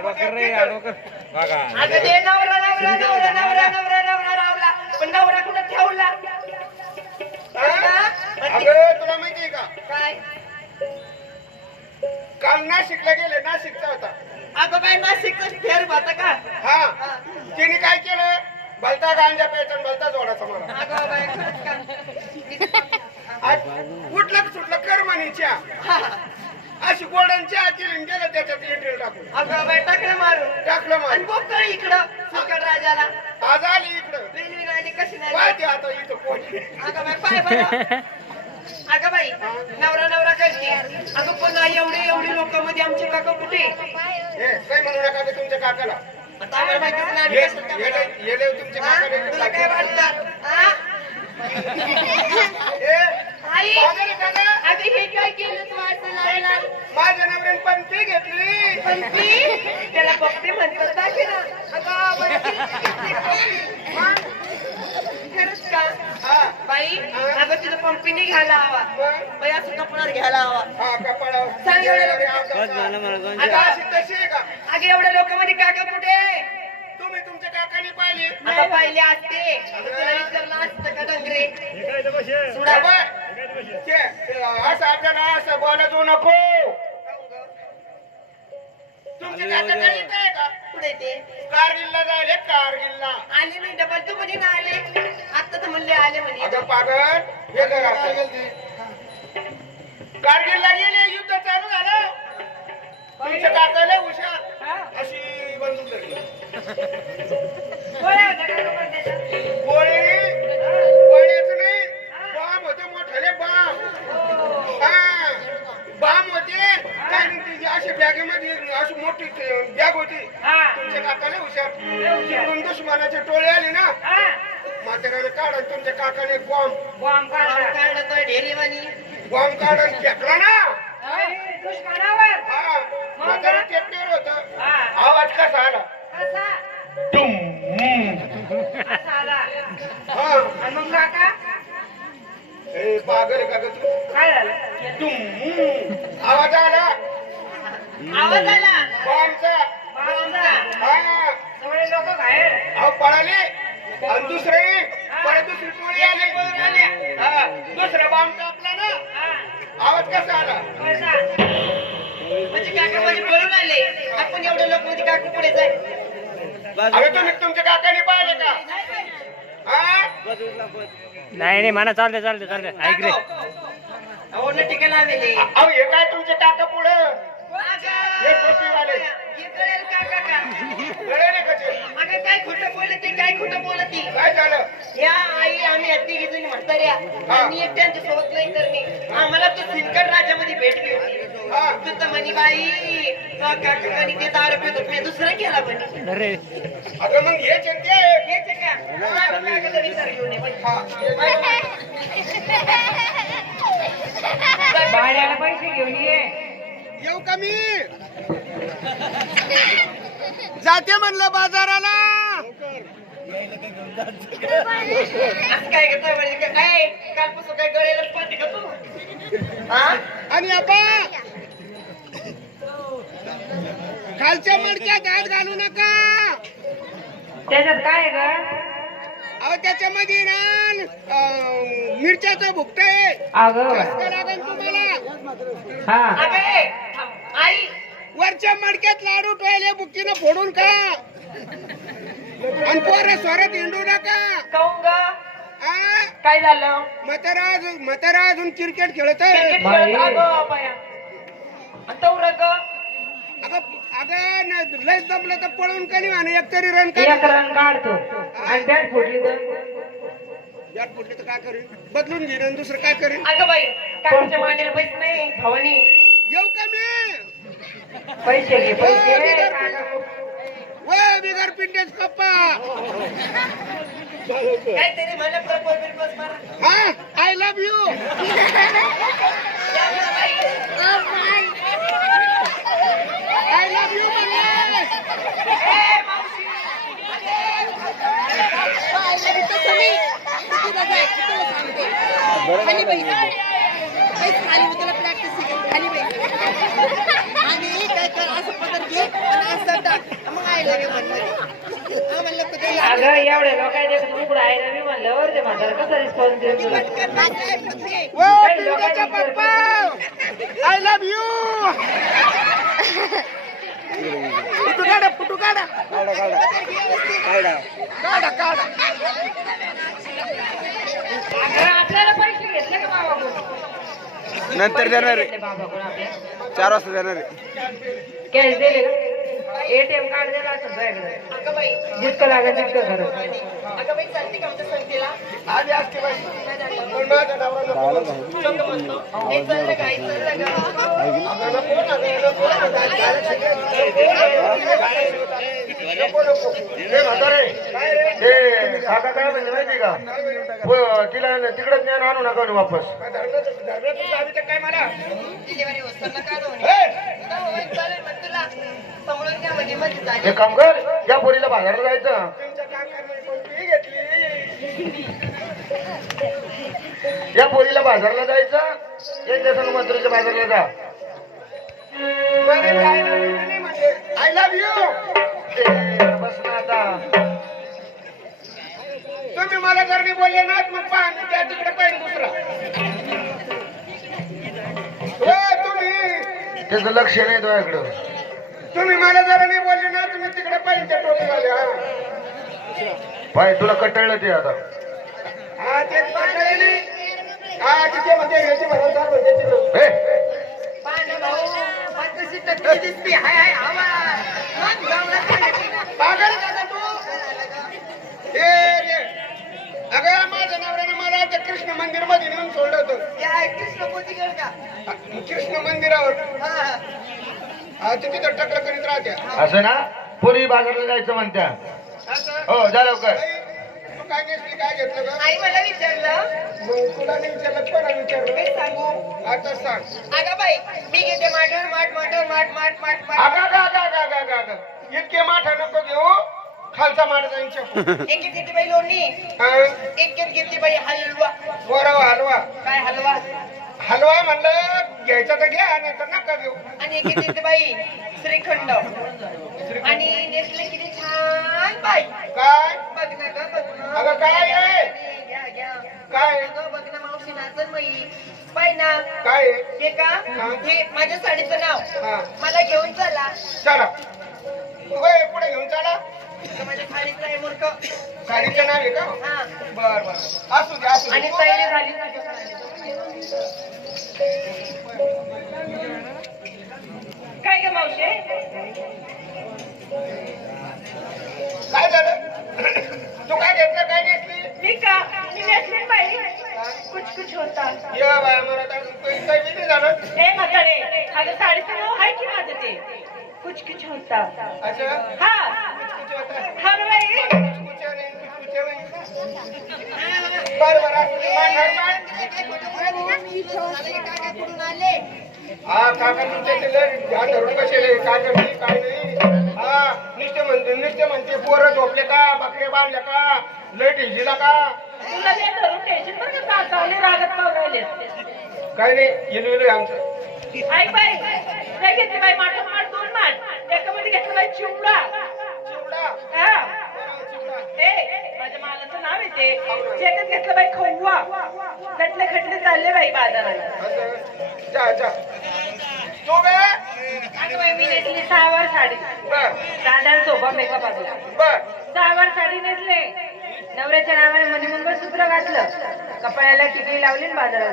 आडवा कर रे, आडवा कर. बघा. अगं ते नवरा नवरा नवरा नवरा नवरा नवरा रावला पण नवरा कुठं ठेवला अगं तुला माहितीये का काय काल नाशिकला गेले, नाशिकचा होता. अगं बाई नाशिकच फेर भाता का हा तिने काय केलं, भलता गांजा प्यायचा आणि भलता जोडाचा मला. अगं बाई खरंच का उठलं सुटलं कर म्हणीच्या अशी गोडांच्या केली गेलं त्याच्यात लिटर टाकून. अगं बाई टाकलं मारून टाकलं आणि मारून बोकळ इकडं सुकट राजाला आज आली इकडं रेल्वे गाडी कशी नाही पाहते आता इथं पोहोचली. अगं बाई पाय बरं अगं बाई नवरा नवरा करते अगं पण एवढी लोक मध्ये आमचे काका कुठे हे काही म्हणू नका ते तुमच्या काकाला. आता आम्हाला माहितीच नाही आम्ही कसं काय म्हणा. येले तुमच्या तुला काय काकाला. वाटतं हा? आई अगं हे काय केलं तू असं लायला माझ्या नवऱ्याने पंपी घेतली. पण ती त्याला पप्पी म्हणतात दाखव ना अगं बाई, खरंच का हा बाई अगं तिथं पंपीने घ्यायला हवा बाई असं कपड्यावर घ्यायला हवा हा कपाळावर. सांग एवढ्या अगं अशी तशी आहे का अगं एवढ्या लोकांमध्ये काका कुठे तुम्ही तुमच्या काकाने पाहिली. आता पाहिले असते तुला विचारलं असतं का डंगरे सुडा बाबा, असं आपल्याला असं बोलायचो नको. तुमचे काका काही येत आहे का कुठे ते कारगिलला जायले, कारगिलला. आले नाही डबल तू म्हणे ना आले आता तर म्हणले आले म्हणे अगं पागल हे कर आता. कारगिलला गेले, युद्ध चालू झालं. तुमच्या काकाला हुशार अशी बंदूक धरली. गोळ्या होत्या का गं पण त्याच्यात? गोळ्याचं नाही, बॉम्ब होते मोठाले बॉम्ब. हा बॉम्ब होते आणि अशी बॅगेमध्ये अशी मोठी बॅग होती. तुमच्या काकाला हुशार. तिकडून दुश्मनाचे टोळे आले ना, म्हाताऱ्याने काढा तुमच्या काकाने बॉम्ब काढलं तर ढेरीवाणी बॉम्ब काढून फेकला ना. दुष्काळावर हा म्हातारा टेपणीवर होत. हा. आवाज कसा आला, कसा टुम. असा आला हा आणि मग काका ए पागल का ग तू, काय झालं टुम. आवाज आला आवाज आला बॉम्बचा. बाबांचा हा सगळे लोक बाहेर अहो पळाले आणि दुसरे परत दुसरी टोळी आली. हा दुसरा बॉम्ब टाकला ना, आवाज कसा आला. कसा म्हणजे काका म्हणजे पळून आले आपण एवढे लोक मध्ये काका पुढे जाय अरे तुम्ही तुमच्या काकाने पाहिले का. हा नाही नाही म्हणा चालते चालते चालते ऐक रे. अहो न ठिकाण आलेले अहो हे काय तुमचे काका पुढं हे टोपीवाले हे कळेल काका का कळले का ते. अगं काय खोटं बोलते काय खोटं बोलती काय झालं. या आई आम्ही हत्ती घेतली म्हाताऱ्या आणि एक त्यांच्या सोबत नाही तर मी आम्हाला तू सिंकट राज्यामध्ये भेटली होती. हा तू तर म्हणी बाई काकाने ते दारू पितो मी दुसरं केला म्हणे अरे अगं मग हेच आहे ते. हेच आहे का काकाचा विचार घेऊन ये बाई. भाड्याला पैसे घेऊन ये येऊ का मी जाते म्हणलं बाजाराला. असं काय करता म्हणजे काय कालपासून काय गळेलाच पाहते का तू हा आणि आपा खालच्या मडक्यात हात घालू नका. त्याच्यात काय ग अहो त्याच्यामध्ये ना मिरच्याचं भुकट आहे. कसं लागेल तुम्हाला. अगे आई वरच्या मडक्यात लाडू टोयले बुक्कीनं फोडून खा आणि पोरं स्वरात हिंडू नका. काऊन ग आ? काय झालं म्हातारा अजून क्रिकेट खेळत क्रिकेट खेळत अगं बाया तवरं ग अगं लयच दमलं तर पळून का नाही म्हणा एक तरी रन एक रन काढतो आणि बॅट फुटली तर बॅट फुटली तर काय करेल, बदलून घेईन आणि दुसरं काय करेल. अगं बाई काकाच्या मांडीला पैसे नाही भवानी येऊ का मी पैसे घे पैसे व बिगर पिंडेच पप्पा. काहीतरी मला प्रपोज मारा हा I love you. I love you खाली खाली त्याला प्रॅक्टिस खाली आणि काय कर असं पदर घे आणि असं टाक अगं एवढे लोकांचे कुकड आहे ना मी म्हणल्यावर ते म्हातारा कसा रिस्पॉन्स देऊ पप्पा आय लव्ह यू फुटू काढा काढा आपल्याला पैसे घेतले का बाबा नंतर देणार आहे बाबाकडून आपल्या 4 वाजता देणार आहे कॅश दिले का एटीएम कार्ड दिला असेल तुझ्याकडे जितकं लागेल तितकं खरं आधी असते बाई पण माझा नवरा नको म्हणतो. नको. हे म्हातारे ते काका काय म्हणजे माहिती का तिला तिकडे ज्ञान आणू नका म्हणे वापस धर्माचं चावी तर काय मला हे काम कर या पोरीला बाजाराला जायचं तुमच्या काकांनी कोणती घेतली या पोरीला बाजारला जायचं यांच्या संग मथुरेच्या बाजारला जा आय लव्ह यू बस ना आता तुम्ही मला जर नाही बोलले ना मग पहा मी त्या तिकडे पाहिजे दुसरा हो तुम्ही त्याचं लक्ष नाही तुझ्याकडं तुम्ही मला जरा नाही बोलले ना तुम्ही तिकडे पाहिजे त्या टोपीवाले पाय तुला कटळलं ते आता हा ते कळले नाही हा तिथे म्हणजे याची भरवसार म्हणजे तिकडे हे पागल का तू हे रे अगं माझ्या नवऱ्याने मला त्या कृष्ण मंदिर मध्ये नेऊन सोडलं होतं कृष्ण मंदिरावर हा तिथे तर टक्कर करीत राहत्या असं ना पोरी बाजारला जायचं म्हणत्या असं हो जा लवकर तू काय नेसली काय घेतलं का आई मला विचारलं मग तुला नाही विचारलं कोणा विचारलं सांगू आता सांग अगं बाई मी घेते माठ इतके माठा नको घेऊ खालचा माठ जाईन एक घेतली बाई लोणी एक घेतली बाई हलवा हलवा काय हलवा हलवा म्हणलं घ्यायचा तर घ्या नाही तर नका घेऊ आणि एक घेतली बाई श्रीखंड आणि नेसले किती छान बाई काय बघ ना ग बघ ना अगं काय आहे घ्या काय अगं बघ ना मावशी नाचन बाई बाई ना काय आहे? हे का हे माझ्या साडीचं नाव हा मला घेऊन चला चला होय पुढे घेऊन चला माझ्या साडीचं आहे मूर्ख साडीचं नाव आहे का हा बर असू दे आणि तयारी झाली काय ग मावशे काय झालं तू काय घेतलं काय नेसली मी का मी नेसली बाई कुछ होता ये बाय मला तर काही किती झालं ए म्हातारे अगं साडीचं नाव आहे की माझं ते कुछ होता असं हा कुछ होतं. हा बाई बर असू दे. हा काका तुमच्या ते लय ध्यान धरून बसेले काय करते काय नाही हा नुसते म्हणते पोरं झोपले का बकरे बांधले का लय ढिजीला का तुला ते धरून टेन्शन बरं का चालले रागत पाव राहिले काय नाही इलविल आमचं ऐक बाई काय घेतली बाई माठ दोन माठ एकामध्ये घेतलं बाई चिवडा चिवडा हा चिवडा ए माझ्या मालाचं नाव येते शेतात घेतलं बाई खव्वा खटले चालले बाई बाजारात असं जा तू बे अगं बाई मी नेसली 6 वार साडी बर दादा सोबा मेकअप आपला बर 6 वार साडी नेसले नवऱ्याच्या नावाने मणिमंगळसूत्र घातलं कपाळाला टिकली लावली बाजारात